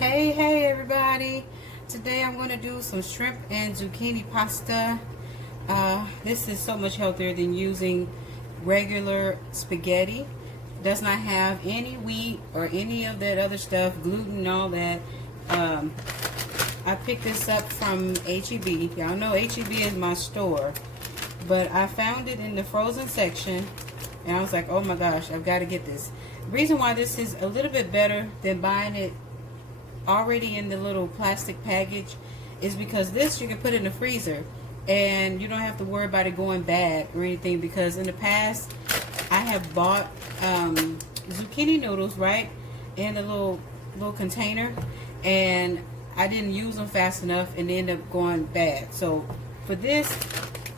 Hey everybody. Today I'm going to do some shrimp and zucchini pasta. This is so much healthier than using regular spaghetti. Does not have any wheat or any of that other stuff, gluten and all that. I picked this up from H-E-B. Y'all know H-E-B is my store, but I found it in the frozen section and I was like, oh my gosh, I've got to get this. The reason why this is a little bit better than buying it already in the little plastic package is because this you can put in the freezer and you don't have to worry about it going bad or anything, because in the past I have bought zucchini noodles right in a little container and I didn't use them fast enough and they end up going bad. So for this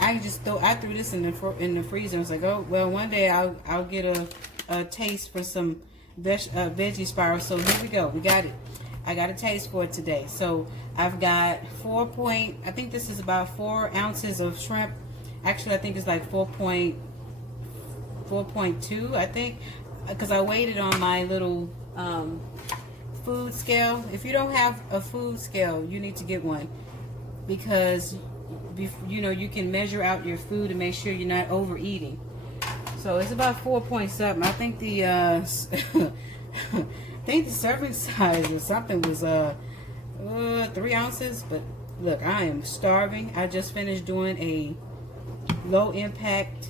I threw this in the freezer. I was like, oh well, one day I'll get a taste for some veggie spirals. So here we go, we got it. I got a taste for it today. So I've got I think this is about 4 ounces of shrimp. Actually, I think it's like 4.2, I think, because I weighed it on my little food scale. If you don't have a food scale, you need to get one, because you know you can measure out your food and make sure you're not overeating. So it's about 4 point something. I think the I think the serving size or something was 3 ounces. But look, I am starving. I just finished doing a low impact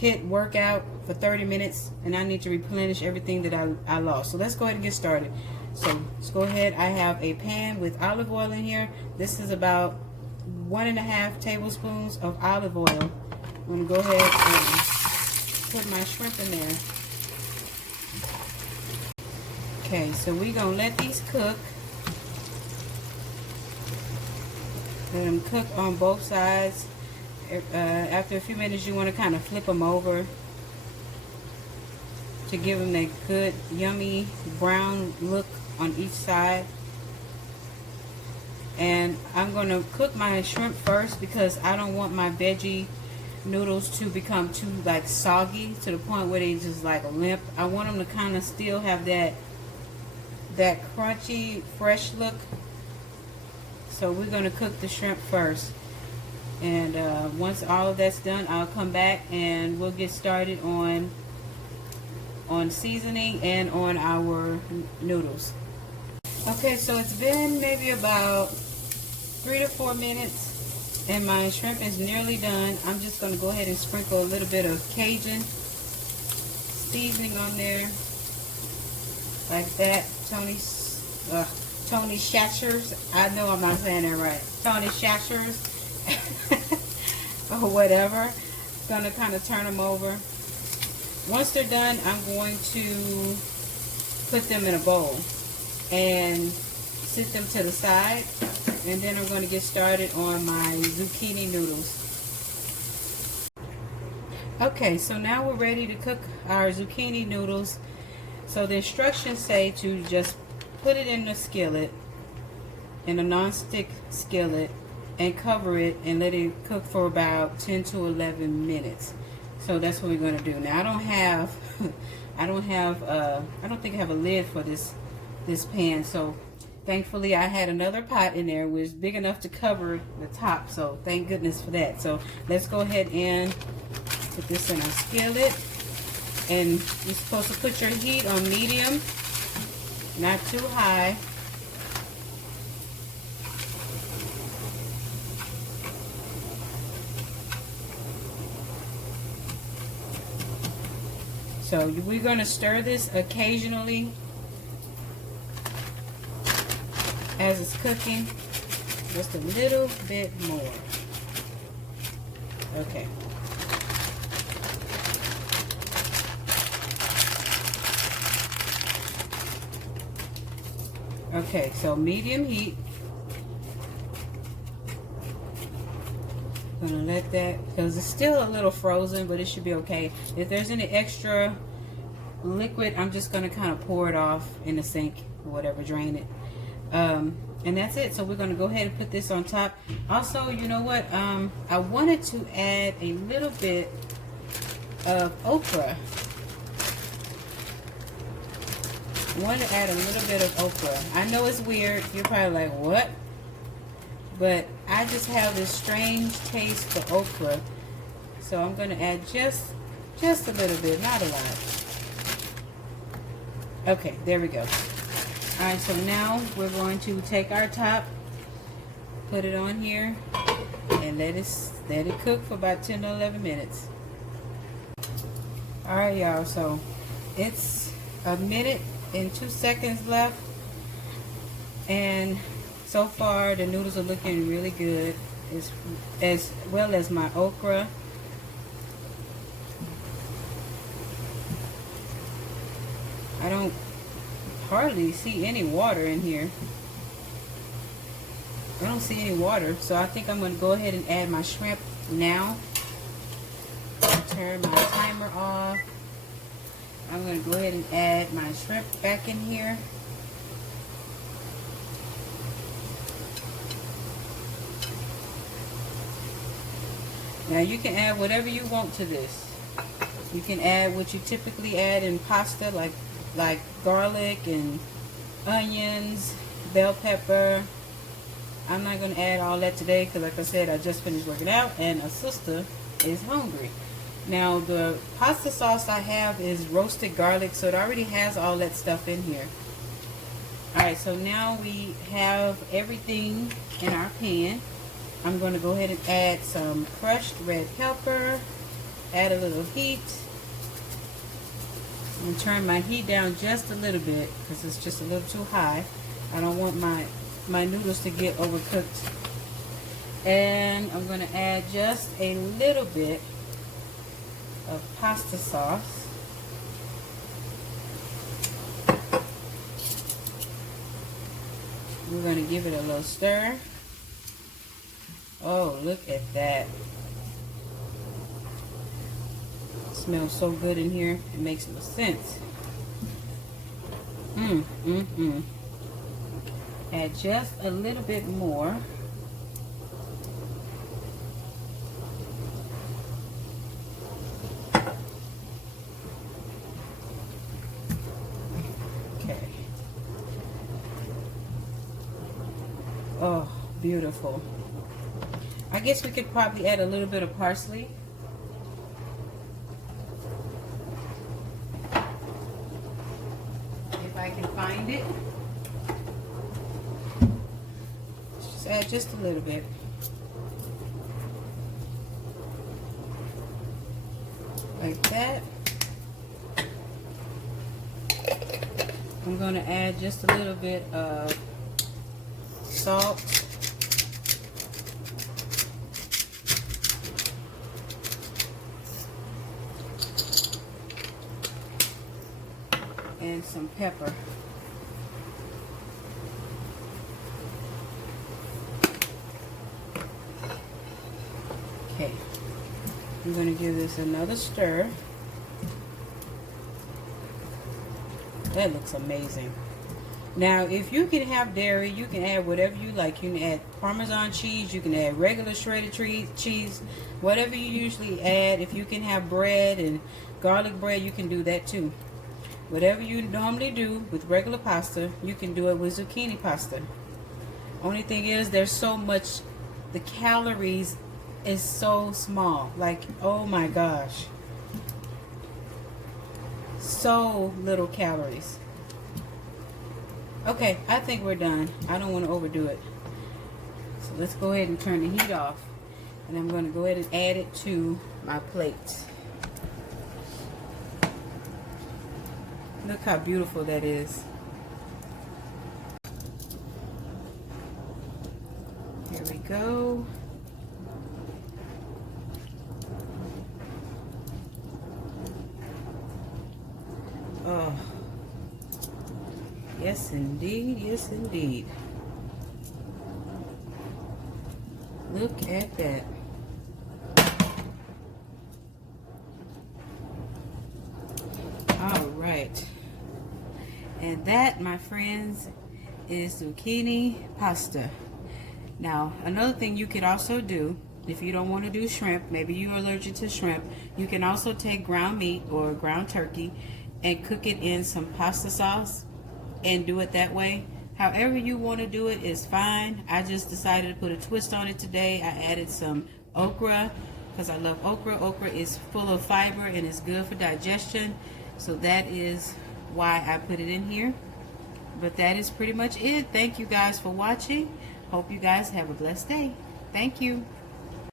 HIIT workout for 30 minutes and I need to replenish everything that I lost. So let's go ahead and get started. So let's go ahead. I have a pan with olive oil in here. This is about 1.5 tablespoons of olive oil. I'm going to go ahead and put my shrimp in there. Okay, so we're going to let these cook. Let them cook on both sides. After a few minutes, you want to kind of flip them over to give them that good, yummy brown look on each side. And I'm going to cook my shrimp first because I don't want my veggie noodles to become too like soggy to the point where they just like limp. I want them to kind of still have that crunchy, fresh look. So we're going to cook the shrimp first, and once all of that's done, I'll come back and we'll get started on seasoning and on our noodles. Okay, so it's been maybe about 3 to 4 minutes and my shrimp is nearly done. I'm just going to go ahead and sprinkle a little bit of Cajun seasoning on there like that. Tony Chachers. I know I'm not saying that right. Tony Chachers or whatever. Gonna kind of turn them over. Once they're done, I'm going to put them in a bowl and sit them to the side, and then I'm going to get started on my zucchini noodles. Okay, so now we're ready to cook our zucchini noodles. So the instructions say to just put it in the skillet, in a non-stick skillet, and cover it and let it cook for about 10 to 11 minutes. So that's what we're going to do. Now I don't think I have a lid for this pan. So thankfully I had another pot in there which was big enough to cover the top. So thank goodness for that. So let's go ahead and put this in our skillet. And you're supposed to put your heat on medium, not too high. So we're going to stir this occasionally as it's cooking, just a little bit more. Okay. Okay, so medium heat. I'm gonna let that, because it's still a little frozen, but it should be okay. If there's any extra liquid, I'm just gonna kind of pour it off in the sink or whatever, drain it. And that's it. So we're gonna go ahead and put this on top. Also, you know what? I wanted to add a little bit of okra I want to add a little bit of okra. I know it's weird. You're probably like, what? But I just have this strange taste for okra. So I'm going to add just a little bit, not a lot. Okay, there we go. Alright, so now we're going to take our top, put it on here, and let it cook for about 10 to 11 minutes. Alright, y'all, so it's a minute and 2 seconds left, and so far the noodles are looking really good, as well as my okra. I don't hardly see any water in here. I don't see any water, so I think I'm going to go ahead and add my shrimp now. Turn my timer off. I'm going to go ahead and add my shrimp back in here. Now you can add whatever you want to this. You can add what you typically add in pasta, like garlic and onions, bell pepper. I'm not going to add all that today because, like I said, I just finished working out and a sister is hungry. Now the pasta sauce I have is roasted garlic, so it already has all that stuff in here. Alright, so now we have everything in our pan. I'm going to go ahead and add some crushed red pepper, add a little heat, and turn my heat down just a little bit because it's just a little too high. I don't want my noodles to get overcooked. And I'm going to add just a little bit of pasta sauce. We're going to give it a little stir. Oh, look at that. It smells so good in here. It makes no sense. Add just a little bit more. Okay. Oh, beautiful. I guess we could probably add a little bit of parsley. If I can find it. Just add just a little bit. Like that. I'm going to add just a little bit of salt. And some pepper. Okay, I'm going to give this another stir. That looks amazing. Now, if you can have dairy, you can add whatever you like. You can add Parmesan cheese, you can add regular shredded cheese, whatever you usually add. If you can have bread and garlic bread, you can do that too. Whatever you normally do with regular pasta, you can do it with zucchini pasta. Only thing is, there's so much, the calories is so small. Like, oh my gosh. So little calories. Okay, I think we're done. I don't want to overdo it. So let's go ahead and turn the heat off. And I'm going to go ahead and add it to my plate. Look how beautiful that is. Here we go. Oh, yes indeed, yes indeed. Look at that. All right. And that, my friends, is zucchini pasta. Now, another thing you could also do, if you don't want to do shrimp, maybe you're allergic to shrimp, you can also take ground meat or ground turkey and cook it in some pasta sauce and do it that way. However you want to do it is fine. I just decided to put a twist on it today. I added some okra because I love okra. Okra is full of fiber and is good for digestion. So that is why I put it in here. But that is pretty much it. Thank you guys for watching. Hope you guys have a blessed day. Thank you.